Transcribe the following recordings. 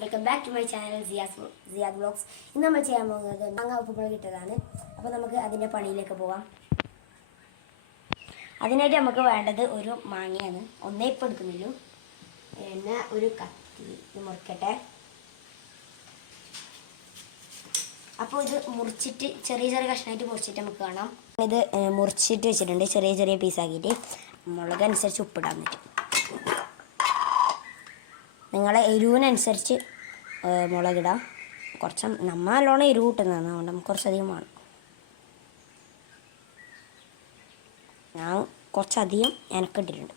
Welcome back to my channel Siyad vlogs. ഇന്ന് നമ്മൾ ചെയ്യാൻ പോകുന്നത് മാങ്ങ ഉപ്പുമുളക് ഇട്ടതാണ്. അപ്പോൾ നമുക്ക് അതിൻ്റെ പണിയിലേക്ക് പോവാം. അതിനായിട്ട് നമുക്ക് വേണ്ടത് ഒരു മാങ്ങയാണ്. ഒന്നേ ഇപ്പം എടുക്കുന്നില്ലു. പിന്നെ ഒരു കത്തി മുറിക്കട്ടെ. അപ്പോൾ ഇത് മുറിച്ചിട്ട് ചെറിയ ചെറിയ കഷ്ണമായിട്ട് മുറിച്ചിട്ട് നമുക്ക് കാണാം. ഇത് മുറിച്ചിട്ട് വെച്ചിട്ടുണ്ട് ചെറിയ ചെറിയ പീസാക്കിയിട്ട്. മുളക് അനുസരിച്ച് ഉപ്പിടാൻ പറ്റും. നിങ്ങളെ എരിവിനനുസരിച്ച് മുളകിടാം. കുറച്ച് നമ്മൾ നല്ലോണം എരിവ് കൂട്ടുന്നതാണ്, അതുകൊണ്ട് നമുക്ക് കുറച്ചധികം വേണം. ഞാൻ കുറച്ചധികം എനക്കിട്ടിട്ടുണ്ട്.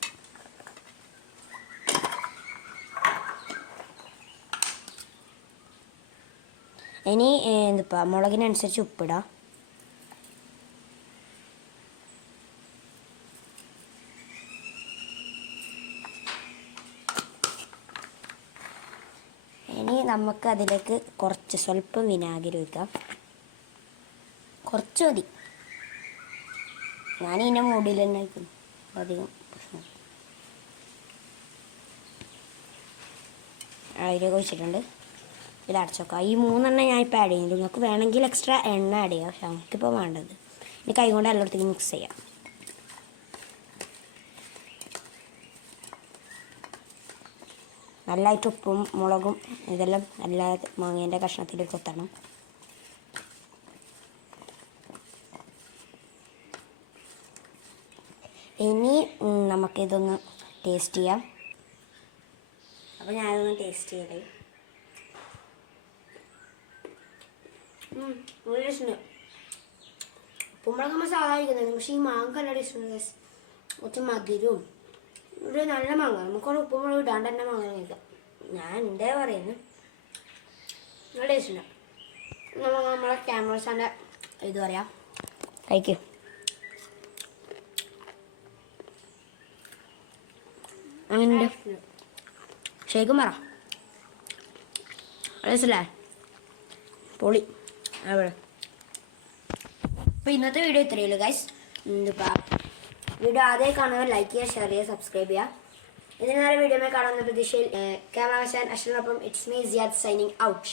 ഇനി എന്താ മുളകിനനുസരിച്ച് ഉപ്പിടാം. ഇനി നമുക്ക് അതിലേക്ക് കുറച്ച് സ്വല്പം വിനാഗിരി ഒഴിക്കാം. കുറച്ച് മതി. ഞാൻ ഇതിൻ്റെ മൂടിയിൽ തന്നെ വയ്ക്കുന്നു. അധികം പ്രശ്നം. അതിലേക്ക് ഒഴിച്ചിട്ടുണ്ട്. ഇത് അടച്ചോക്കാം. ഈ 3 എണ്ണ ഞാൻ ഇപ്പോൾ ആഡ് ചെയ്യുന്നുണ്ട്. നിങ്ങൾക്ക് വേണമെങ്കിൽ എക്സ്ട്രാ എണ്ണ ആഡ് ചെയ്യാം. പക്ഷെ നമുക്കിപ്പോൾ വേണ്ടത് ഇനി കൈ കൊണ്ട് എല്ലായിടത്തേക്കും മിക്സ് ചെയ്യാം. നല്ലതായിട്ട് ഉപ്പും മുളകും ഇതെല്ലാം എല്ലാ മാങ്ങേൻ്റെ കഷ്ണത്തിലേക്ക് കൊത്തണം. ഇനി നമുക്കിതൊന്ന് ടേസ്റ്റ് ചെയ്യാം. അപ്പോൾ ഞാനിതൊന്ന് ടേസ്റ്റ് ചെയ്യട്ടെ. നല്ല ടേസ്റ്റ്. ഉപ്പുമുളക് നമ്മൾ സാധാരിക്കുന്നത്, പക്ഷേ ഈ മാങ്ങ നല്ല ടേസ്റ്റ്. കുറച്ച് മധുരവും ഒരു നല്ല മാങ്ങ. നമുക്കവിടെ ഉപ്പുമുളക് ഇടാണ്ട് തന്നെ മാങ്ങ കഴിക്കാം. ഞാൻ എൻ്റെ പറയുന്നത് നല്ല ടേസ്റ്റ് ഉണ്ട്. നമുക്ക് നമ്മളെ ക്യാമറസാൻ്റെ ഇത് പറയാം. കഴിക്കും. അങ്ങനെ ശരിക്കും പറ മനസ്സിലായി പൊളി. അവിടെ അപ്പോൾ ഇന്നത്തെ വീഡിയോ ഇത്രയേ ഉള്ളൂ ഗൈസ്. വീഡിയോ ആദ്യമായി കാണുന്നവർ ലൈക്ക് ചെയ്യുക, ഷെയർ ചെയ്യുക, സബ്സ്ക്രൈബ് ചെയ്യുക. ഇതിന് നേരെ വീഡിയോ കാണുന്ന പ്രതീക്ഷയിൽ ക്യാമറമാൻ അശ്വനൊപ്പം it's me Siyad signing out.